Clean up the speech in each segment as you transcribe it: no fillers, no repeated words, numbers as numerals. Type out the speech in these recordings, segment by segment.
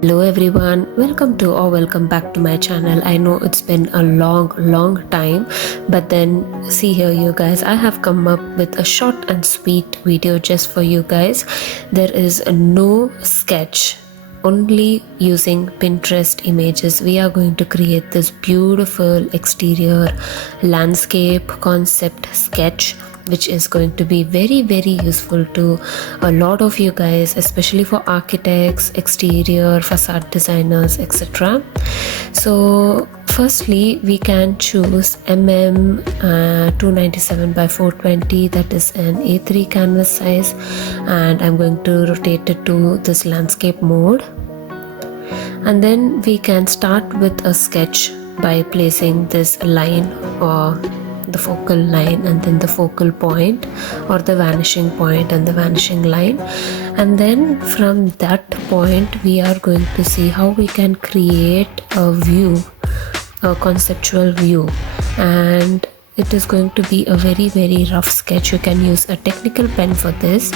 Hello everyone, welcome back to my channel. I know it's been a long time, but then see here you guys, I have come up with a short and sweet video just for you guys. There is no sketch, only using Pinterest images. We are going to create this beautiful exterior landscape concept sketch, which is going to be very useful to a lot of you guys, especially for architects, exterior facade designers, etc. So firstly, we can choose 297 by 420, that is an A3 canvas size, and I'm going to rotate it to this landscape mode. And then we can start with a sketch by placing this line or the focal line and then the focal point, or the vanishing point and the vanishing line, and then from that point we are going to see how we can create a view, a conceptual view, and it is going to be a very rough sketch. You can use a technical pen for this.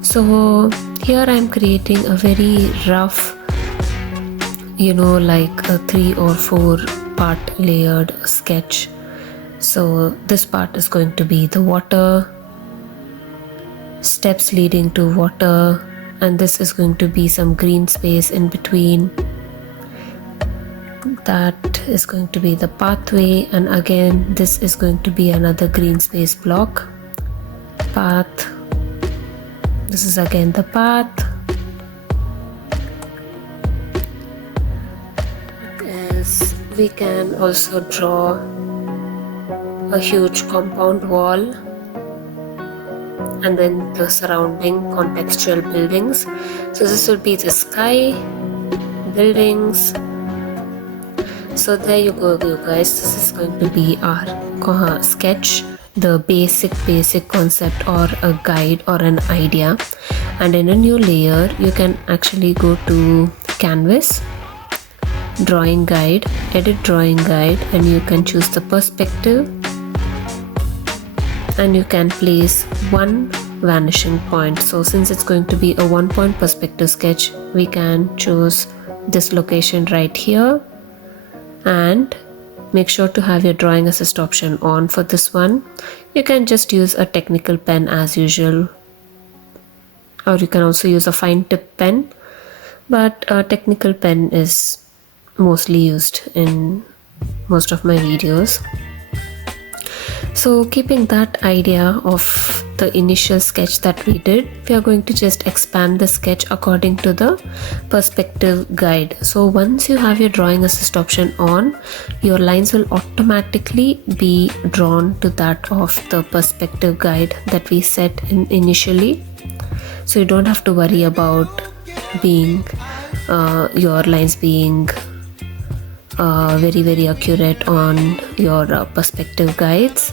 So here I am creating a very rough, like a 3 or 4 part layered sketch. So this part is going to be the water, steps leading to water, and this is going to be some green space in between. That is going to be the pathway, and again this is going to be another green space block. Path, this is again the path. Yes, we can also draw a huge compound wall and then the surrounding contextual buildings. So this would be the sky, buildings. So there you go you guys, this is going to be our sketch, the basic concept or a guide or an idea. And in a new layer you can actually go to canvas, drawing guide, edit drawing guide, and you can choose the perspective, and you can place one vanishing point. So since it's going to be a 1-point perspective sketch, we can choose this location right here, and make sure to have your drawing assist option on for this one. You can just use a technical pen as usual, or you can also use a fine tip pen, but a technical pen is mostly used in most of my videos. So keeping that idea of the initial sketch that we did, we are going to just expand the sketch according to the perspective guide. So once you have your drawing assist option on, your lines will automatically be drawn to that of the perspective guide that we set in initially. So you don't have to worry about being your lines being very accurate on your perspective guides.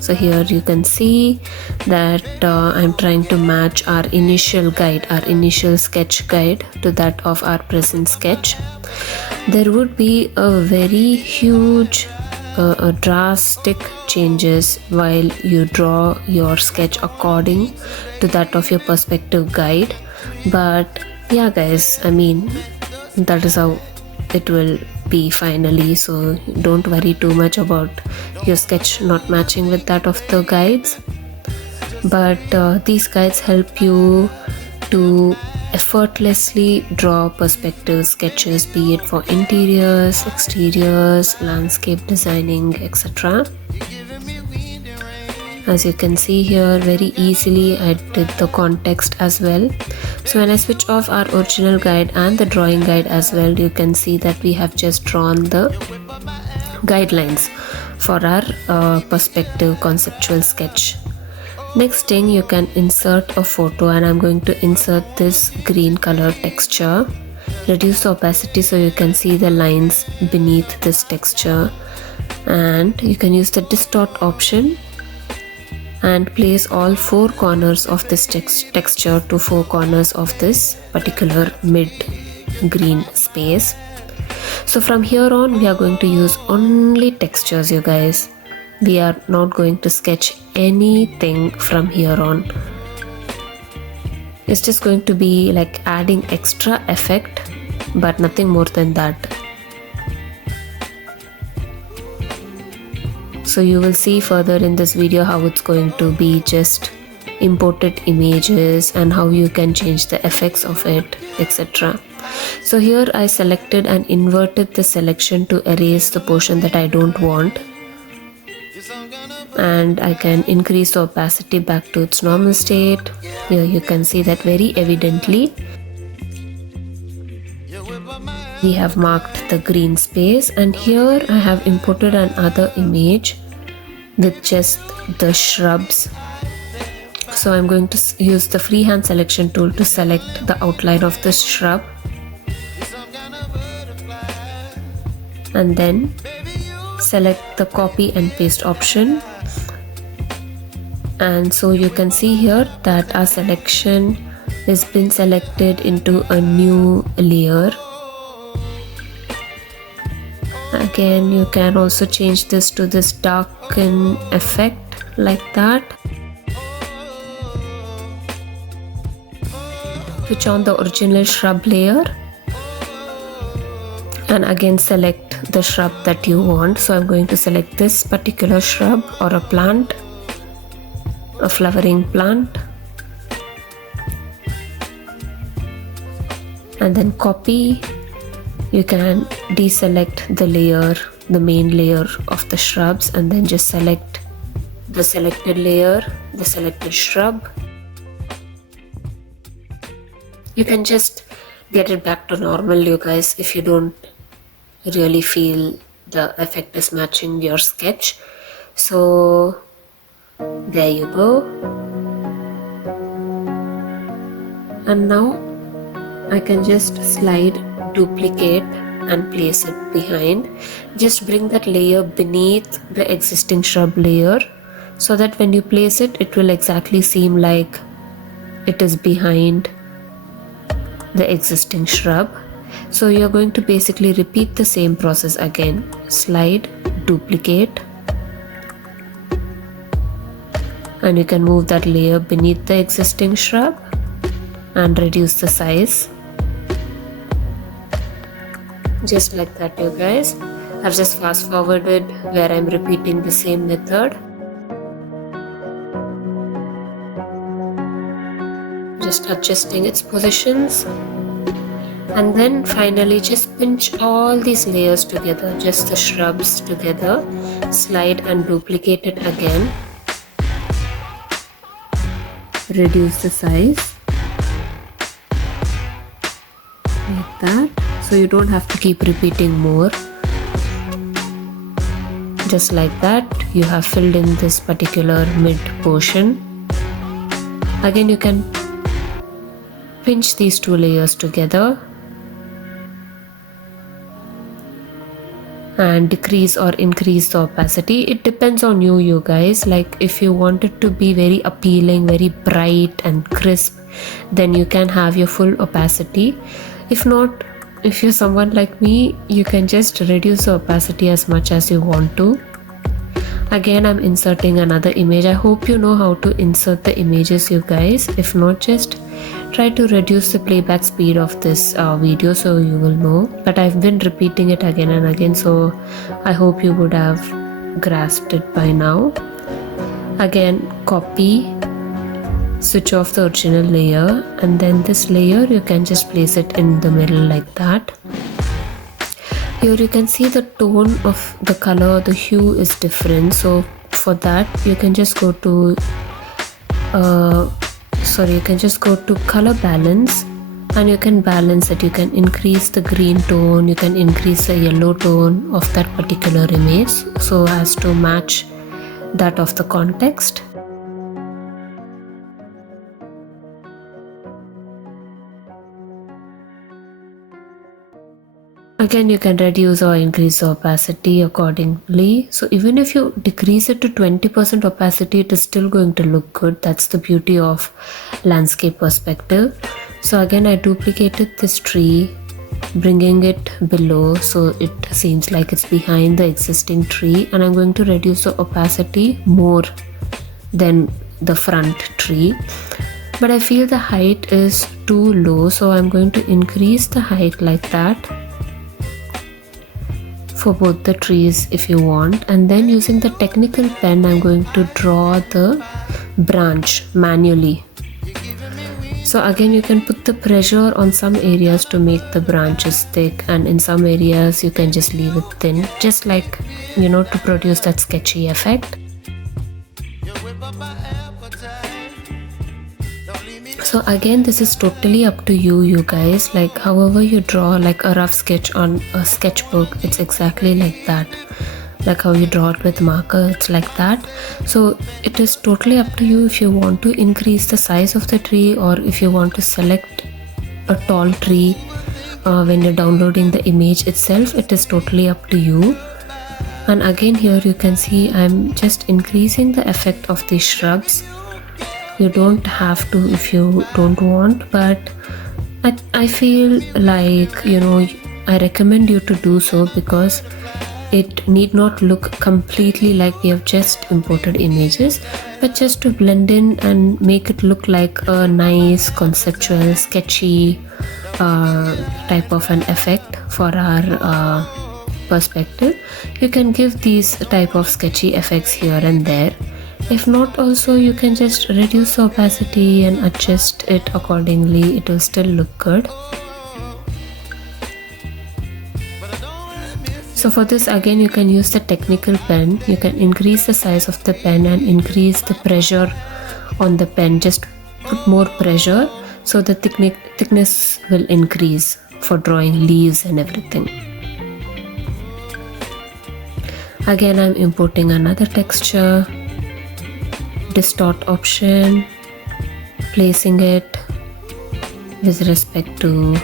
So here you can see that I'm trying to match our initial guide, our initial sketch guide, to that of our present sketch. There would be a very huge drastic changes while you draw your sketch according to that of your perspective guide, but yeah guys, I mean that is how it will be finally. So don't worry too much about your sketch not matching with that of the guides, but these guides help you to effortlessly draw perspective sketches, be it for interiors, exteriors, landscape designing, etc. As you can see here, very easily I did the context as well. So when I switch off our original guide and the drawing guide as well, you can see that we have just drawn the guidelines for our perspective conceptual sketch. Next thing, you can insert a photo, and I'm going to insert this green color texture. Reduce the opacity so you can see the lines beneath this texture, and you can use the distort option and place all 4 corners of this texture to 4 corners of this particular mid green space. So from here on we are going to use only textures, you guys. We are not going to sketch anything from here on. It's just going to be like adding extra effect but nothing more than that. So you will see further in this video how it's going to be just imported images and how you can change the effects of it, etc. So here I selected and inverted the selection to erase the portion that I don't want, and I can increase the opacity back to its normal state. Here you can see that very evidently. We have marked the green space, and here I have imported another image with just the shrubs. So I'm going to use the freehand selection tool to select the outline of this shrub, and then select the copy and paste option. And so you can see here that our selection has been selected into a new layer. Again, you can also change this to this darken effect like that. Switch on the original shrub layer and again select the shrub that you want. So I'm going to select this particular shrub or a plant, a flowering plant, and then copy. You can deselect the layer, the main layer of the shrubs, and then just select the selected layer, the selected shrub. You can just get it back to normal, you guys, if you don't really feel the effect is matching your sketch. So there you go. And now I can just slide, duplicate and place it behind. Just bring that layer beneath the existing shrub layer so that when you place it, it will exactly seem like it is behind the existing shrub. So you're going to basically repeat the same process again. Slide, duplicate, and you can move that layer beneath the existing shrub and reduce the size. Just like that, you guys. I've just fast forwarded where I'm repeating the same method. Just adjusting its positions, and then finally just pinch all these layers together, just the shrubs together. Slide and duplicate it again. Reduce the size like that, so you don't have to keep repeating more. Just like that, you have filled in this particular mid portion. Again, you can pinch these two layers together and decrease or increase the opacity. It depends on you, you guys. Like if you want it to be very appealing, very bright and crisp, then you can have your full opacity. If not, if you're someone like me, you can just reduce the opacity as much as you want to. Again, I'm inserting another image. I hope you know how to insert the images, you guys. If not, just try to reduce the playback speed of this video so you will know. But I've been repeating it again and again, so I hope you would have grasped it by now. Again, copy, switch off the original layer, and then this layer you can just place it in the middle like that. Here you can see the tone of the color, the hue is different. So for that you can just go to color balance, and you can balance it. You can increase the green tone, you can increase the yellow tone of that particular image so as to match that of the context. Again, you can reduce or increase the opacity accordingly. So even if you decrease it to 20% opacity, it is still going to look good. That's the beauty of landscape perspective. So again, I duplicated this tree, bringing it below so it seems like it's behind the existing tree, and I'm going to reduce the opacity more than the front tree. but I feel the height is too low, so I'm going to increase the height like that for both the trees if you want. And then using the technical pen, I'm going to draw the branch manually. So again, you can put the pressure on some areas to make the branches thick, and in some areas you can just leave it thin, just like, you know, to produce that sketchy effect. So again, this is totally up to you guys, like however you draw like a rough sketch on a sketchbook, it's exactly like that. Like how you draw it with marker, it's like that. So it is totally up to you if you want to increase the size of the tree, or if you want to select a tall tree when you're downloading the image itself. It is totally up to you. And again, here you can see I'm just increasing the effect of these shrubs. You don't have to if you don't want, but I feel like, you know, I recommend you to do so, because it need not look completely like we have just imported images, but just to blend in and make it look like a nice conceptual sketchy type of an effect for our perspective. You can give these type of sketchy effects here and there. If not, also you can just reduce the opacity and adjust it accordingly. It will still look good. So for this, again, you can use the technical pen. You can increase the size of the pen and increase the pressure on the pen. Just put more pressure so the thickness will increase for drawing leaves and everything. Again, I'm importing another texture, distort option, placing it with respect to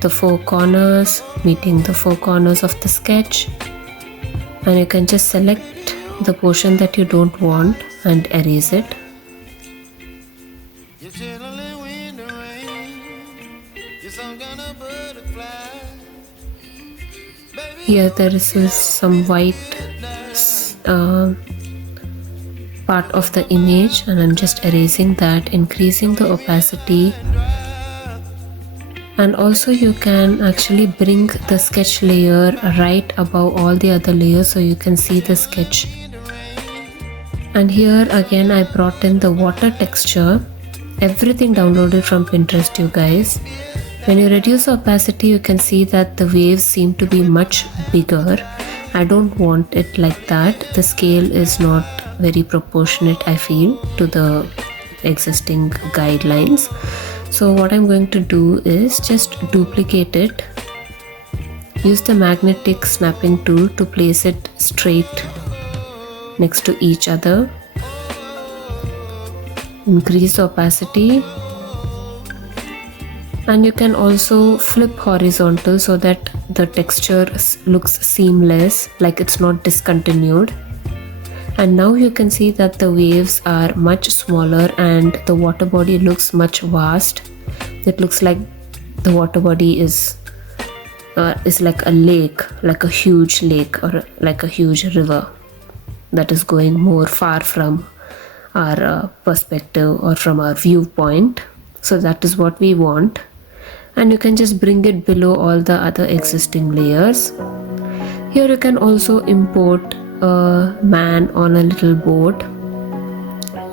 the four corners, meeting the four corners of the sketch, and you can just select the portion that you don't want and erase it. Here there is some white part of the image, and I'm just erasing that, increasing the opacity. And also you can actually bring the sketch layer right above all the other layers so you can see the sketch. And here again I brought in the water texture, everything downloaded from Pinterest, you guys. When you reduce the opacity, you can see that the waves seem to be much bigger. I don't want it like that. The scale is not very proportionate, I feel, to the existing guidelines. So what I'm going to do is just duplicate it, use the magnetic snapping tool to place it straight next to each other, increase the opacity, and you can also flip horizontal so that the texture looks seamless, like it's not discontinued. And now you can see that the waves are much smaller and the water body looks much vast. It looks like the water body is like a lake, like a huge lake, or like a huge river that is going more far from our perspective or from our viewpoint. So that is what we want. And you can just bring it below all the other existing layers. Here you can also import a man on a little boat.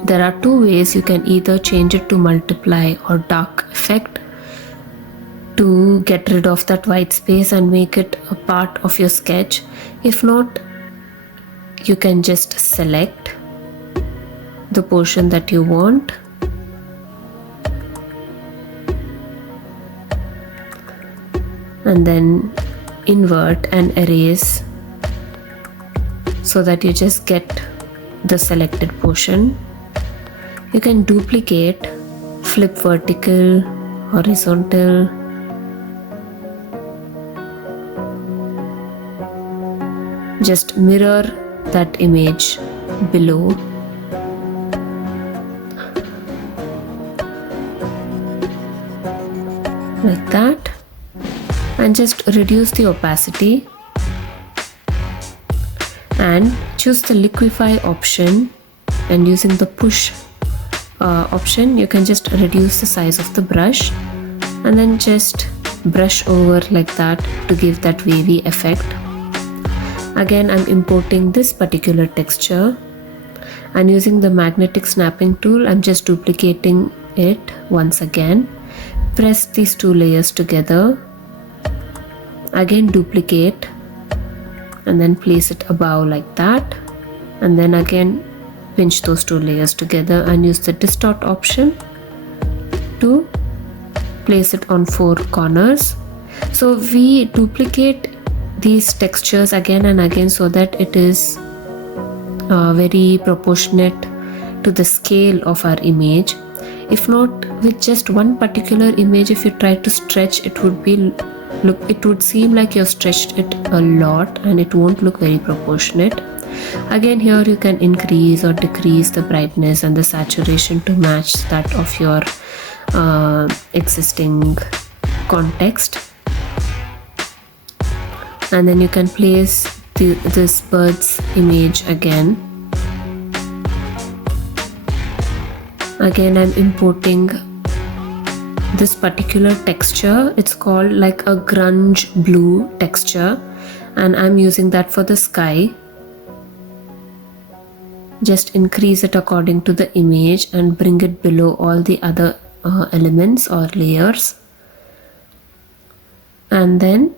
There are two ways. You can either change it to multiply or dark effect to get rid of that white space and make it a part of your sketch. If not, you can just select the portion that you want and then invert and erase so that you just get the selected portion. You can duplicate, flip vertical, horizontal, just mirror that image below. Like that. And just reduce the opacity and choose the liquefy option, and using the push option, you can just reduce the size of the brush and then just brush over like that to give that wavy effect. Again, I'm importing this particular texture and using the magnetic snapping tool, I'm just duplicating it once again. Press these two layers together. Again, duplicate and then place it above like that. And then again, pinch those two layers together and use the distort option to place it on 4 corners. So we duplicate these textures again and again so that it is very proportionate to the scale of our image. If not, with just one particular image, if you try to stretch, it would seem like you've stretched it a lot and it won't look very proportionate. Again, here you can increase or decrease the brightness and the saturation to match that of your existing context. And then you can place this bird's image again. Again, I'm importing this particular texture. It's called like a grunge blue texture and I'm using that for the sky. Just increase it according to the image and bring it below all the other elements or layers. And then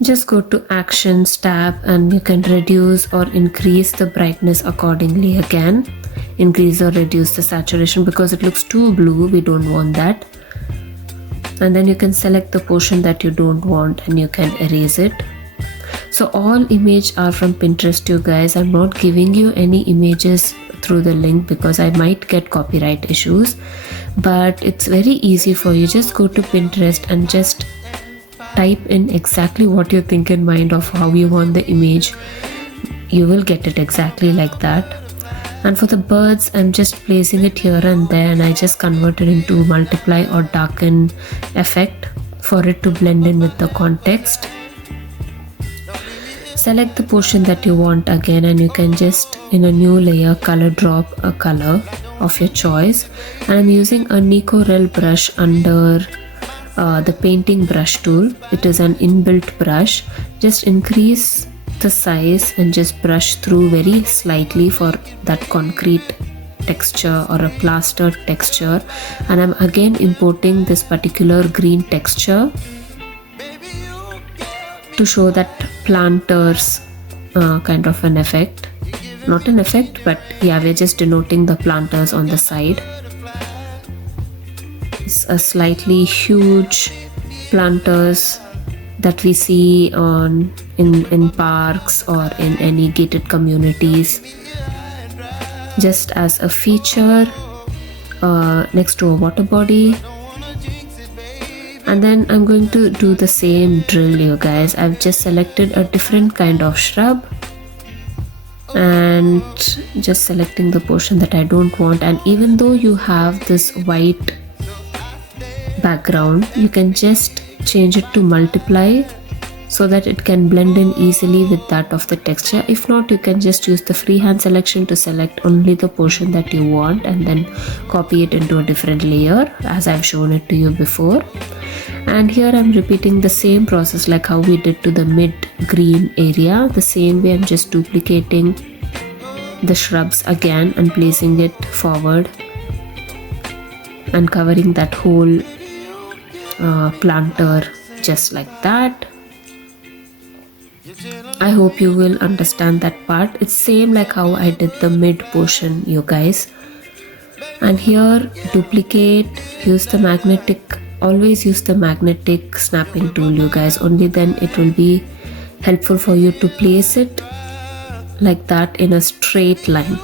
just go to Actions tab and you can reduce or increase the brightness accordingly again. Increase or reduce the saturation because it looks too blue, we don't want that. And then you can select the portion that you don't want and you can erase it. So all images are from Pinterest, you guys. I'm not giving you any images through the link because I might get copyright issues, but it's very easy for you. Just go to Pinterest and just type in exactly what you think in mind of how you want the image. You will get it exactly like that. And for the birds, I'm just placing it here and there and I just convert it into multiply or darken effect for it to blend in with the context. Select the portion that you want again and you can just in a new layer color drop a color of your choice. And I'm using a Nicorel brush under the painting brush tool. It is an inbuilt brush. Just increase the size and just brush through very slightly for that concrete texture or a plaster texture. And I'm again importing this particular green texture to show that planters kind of an effect. Not an effect, but yeah, we're just denoting the planters on the side. It's a slightly huge planters that we see in parks or in any gated communities, just as a feature next to a water body. And then I'm going to do the same drill, you guys. I've just selected a different kind of shrub and just selecting the portion that I don't want. And even though you have this white background, you can just change it to multiply so that it can blend in easily with that of the texture. If not, you can just use the freehand selection to select only the portion that you want and then copy it into a different layer as I've shown it to you before. And here I'm repeating the same process like how we did to the mid green area. The same way, I'm just duplicating the shrubs again and placing it forward and covering that whole planter just like that. I hope you will understand that part. It's same like how I did the mid portion, you guys. And here duplicate, use the magnetic, always use the magnetic snapping tool, you guys. Only then it will be helpful for you to place it like that in a straight line.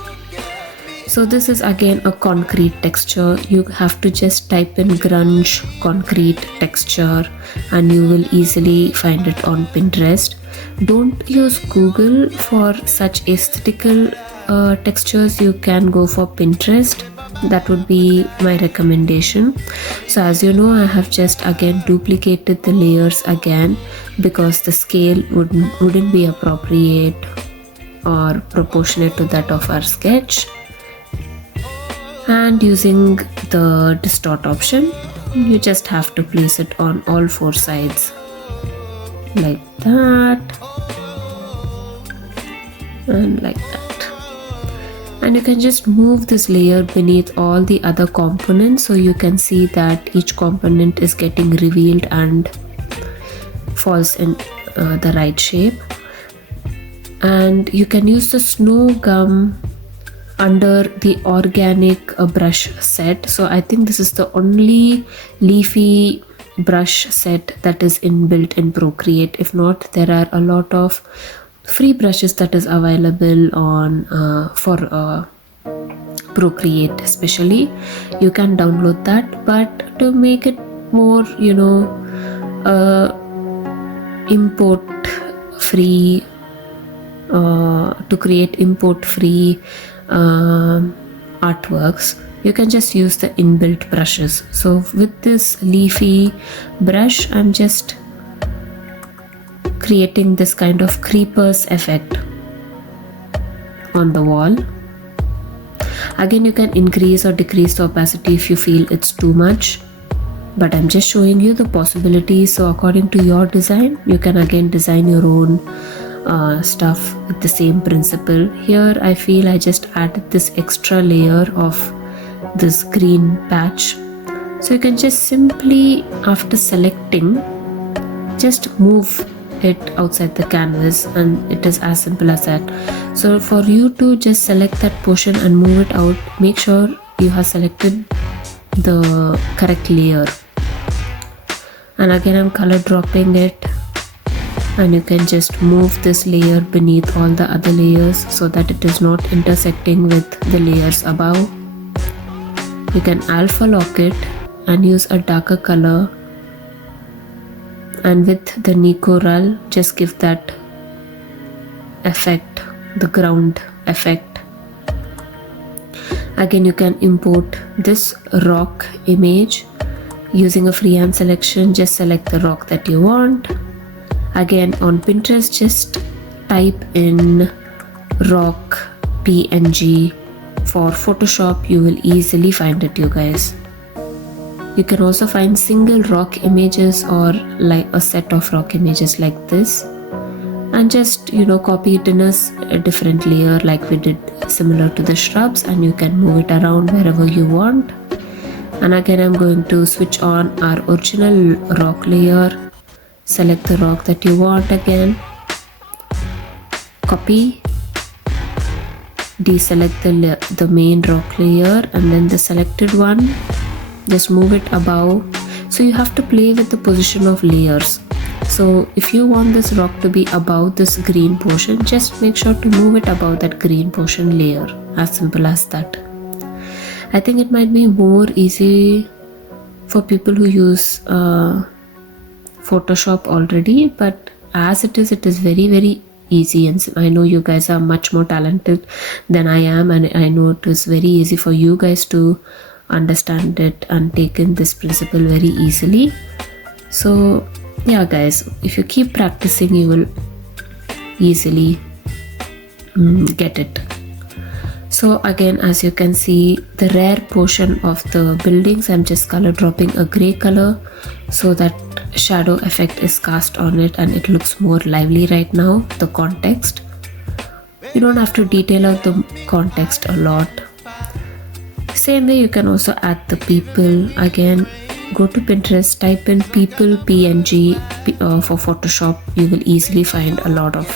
So this is again a concrete texture. You have to just type in grunge concrete texture and you will easily find it on Pinterest. Don't use Google for such aesthetical textures. You can go for Pinterest. That would be my recommendation. So as you know, I have just again duplicated the layers again because the scale wouldn't be appropriate or proportionate to that of our sketch. And using the distort option, you just have to place it on all 4 sides like that and like that. And you can just move this layer beneath all the other components, so you can see that each component is getting revealed and falls in the right shape. And you can use the snow gum under the organic brush set. So I think this is the only leafy brush set that is inbuilt in Procreate. If not, there are a lot of free brushes that is available on for Procreate especially. You can download that, but to make it more, you know, import free, to create import free artworks, you can just use the inbuilt brushes. So with this leafy brush, I'm just creating this kind of creepers effect on the wall. Again, you can increase or decrease the opacity if you feel it's too much, but I'm just showing you the possibilities. So according to your design, you can again design your own stuff with the same principle. Here I feel I just added this extra layer of this green patch, so you can just simply, after selecting, just move it outside the canvas, and it is as simple as that. So for you to just select that portion and move it out, make sure you have selected the correct layer. And again, I'm color dropping it, and you can just move this layer beneath all the other layers so that it is not intersecting with the layers above. You can alpha lock it and use a darker color, and with the Nicoral, just give that effect, the ground effect. Again, you can import this rock image using a freehand selection. Just select the rock that you want. Again, on Pinterest, just type in rock PNG. For Photoshop, you will easily find it, you guys. You can also find single rock images or like a set of rock images like this, and just, you know, copy it in a different layer like we did similar to the shrubs, and you can move it around wherever you want. And again, I'm going to switch on our original rock layer, select the rock that you want again, copy, deselect the main rock layer, and then the selected one, just move it above. So you have to play with the position of layers. So if you want this rock to be above this green portion, just make sure to move it above that green portion layer. As simple as that. I think it might be more easy for people who use Photoshop already, but as it is very easy, and I know you guys are much more talented than I am, and I know it is very easy for you guys to understand it and take in this principle very easily. So yeah guys, if you keep practicing, you will easily get it. So again, as you can see, the rear portion of the buildings, I'm just color dropping a gray color so that shadow effect is cast on it and it looks more lively right now, the context. You don't have to detail out the context a lot. Same way, you can also add the people. Again, go to Pinterest, type in people PNG for Photoshop. You will easily find a lot of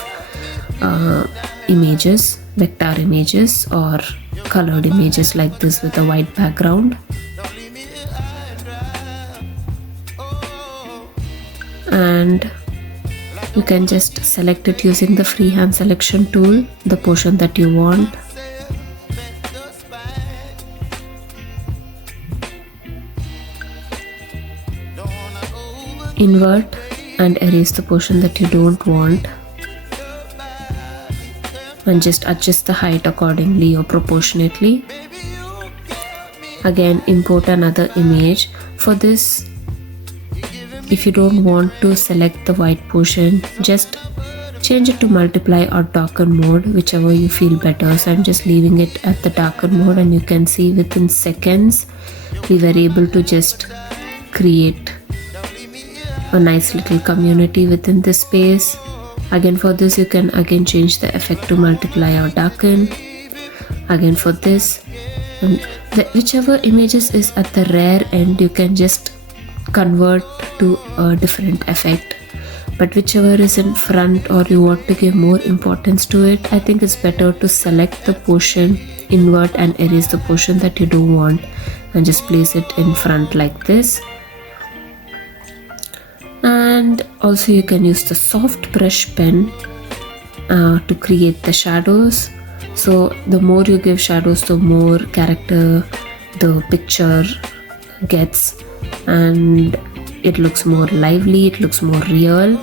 images, vector images or colored images like this with a white background. And you can just select it using the freehand selection tool, the portion that you want. Invert and erase the portion that you don't want, and just adjust the height accordingly or proportionately. Again, import another image. For this, if you don't want to select the white portion, just change it to multiply or darken mode, whichever you feel better. So I'm just leaving it at the darken mode, and you can see within seconds we were able to just create a nice little community within this space. Again, for this you can again change the effect to multiply or darken. Again, for this, and whichever images is at the rare end, you can just convert to a different effect. But whichever is in front or you want to give more importance to it, I think it's better to select the portion, invert and erase the portion that you don't want, and just place it in front like this. And also you can use the soft brush pen to create the shadows. So the more you give shadows, the more character the picture gets, and it looks more lively, it looks more real.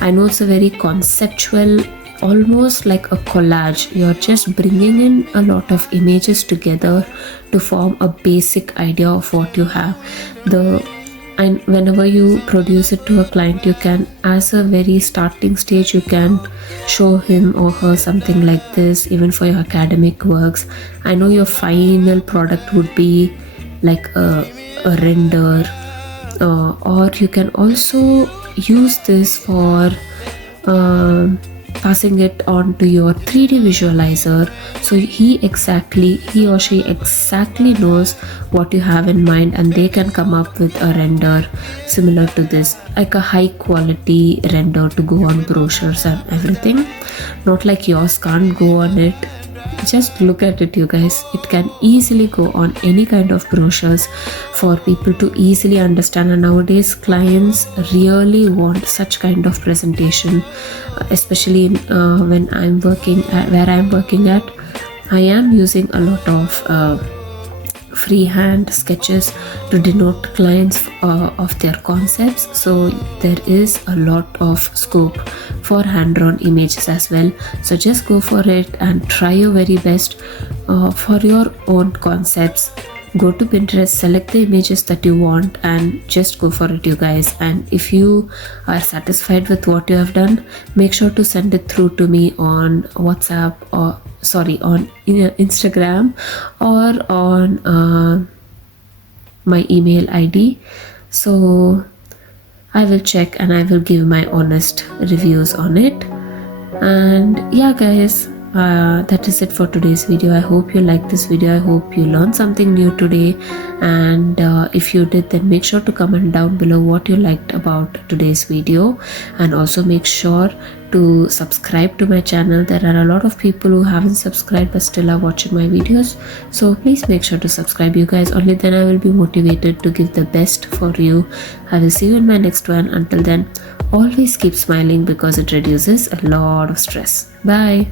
I know it's a very conceptual, almost like a collage. You're just bringing in a lot of images together to form a basic idea of what you have. And whenever you produce it to a client, you can, as a very starting stage, you can show him or her something like this, even for your academic works. I know your final product would be like a render, or you can also use this for passing it on to your 3D visualizer, so he or she exactly knows what you have in mind, and they can come up with a render similar to this, like a high quality render to go on brochures and everything. Not like yours can't go on it. Just look at it, you guys. It can easily go on any kind of brochures for people to easily understand, and nowadays clients really want such kind of presentation, especially when I'm working at where I'm working at. I am using a lot of freehand sketches to denote clients of their concepts, so there is a lot of scope for hand-drawn images as well. So just go for it and try your very best for your own concepts. Go to Pinterest, select the images that you want, and just go for it, you guys. And if you are satisfied with what you have done, make sure to send it through to me on WhatsApp, or on Instagram, or on my email ID. So I will check and I will give my honest reviews on it. And yeah, guys, that is it for today's video. I hope you liked this video. I hope you learned something new today, and if you did, then make sure to comment down below what you liked about today's video, and also make sure to subscribe to my channel. There are a lot of people who haven't subscribed but still are watching my videos, so please make sure to subscribe, you guys. Only then I will be motivated to give the best for you. I will see you in my next one. Until then, always keep smiling because it reduces a lot of stress. Bye.